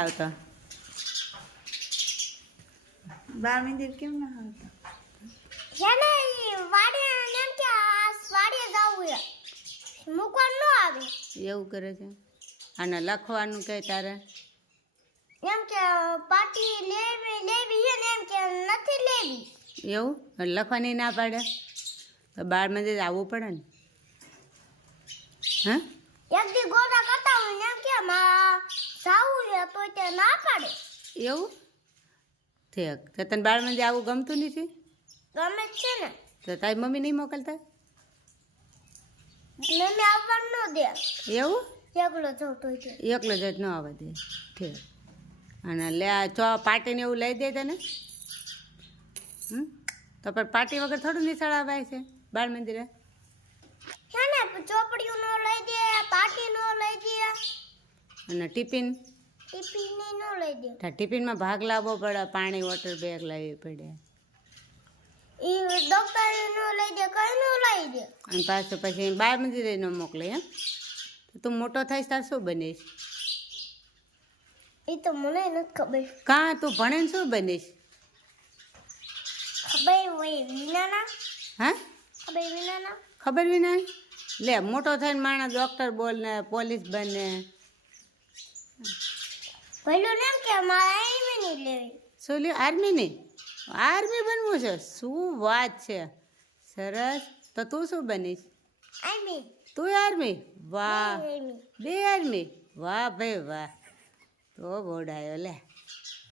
આવતા 12 મંદિર કેમ ના આવતા એને વાડે એમ કે વાડે જાવું હે મુકવા ન આવે એવું કરે છે આને લખવાનું કે તારે એમ કે પાર્ટી લેવી હે ને એમ કે નથી લેવી એવું લખવાની ના પાડે તો 12 મંદિર આવવું પડે ને હા એક દી ગોળા કરતા હોય ને એમ કે માં જાવું હે તો તે ના પાડે એવું ઠીક તો તને 12 મંદિર આવું ગમતું નથી ગમે છે ને તો તારી મમ્મી નહીં મોકલતા મેં આવવાનું ન દે એવું એકલો જતો છે એકલો જ ન આવવા દે ઠીક અને લે ચો પાર્ટીને એવું લઈ દે તને તો પણ પાર્ટી વગર થોડું નિશાળ આવાય છે 12 મંદિરે હે ને ચોપડીઓ નો લઈ દે પાટી નો લઈ દે અને ટિફિન નો લઈ દે ટિફિનમાં ભાગ લાવવો પડે પાણી વોટર બેગ લાવવી પડે ઈ ડોક્ટર નો લઈ દે કઈ નો લઈ દે અને પાછું પછી 12 મંદિરે ન મોકલે એમ તો તું મોટો થઈશ તાર શું બનીશ એ તો મને નથી ખબર કાં તું ભણે ને શું બનીશ ખબર હોય વિનાના હા ખબર વિનાના ખબર બી ના લે મોટો થઈને માણસ ડૉક્ટર બોલ ને પોલીસ બને પહેલું ને એમ કે મારે આર્મી નહીં લેવી શું લ્યો આર્મી બનવું છે શું વાત છે સરસ તો તું શું બનીશ આર્મી તું આર્મી વાહ આર્મી બે આર્મી વાહ ભાઈ વાહ તો બોડાયો લે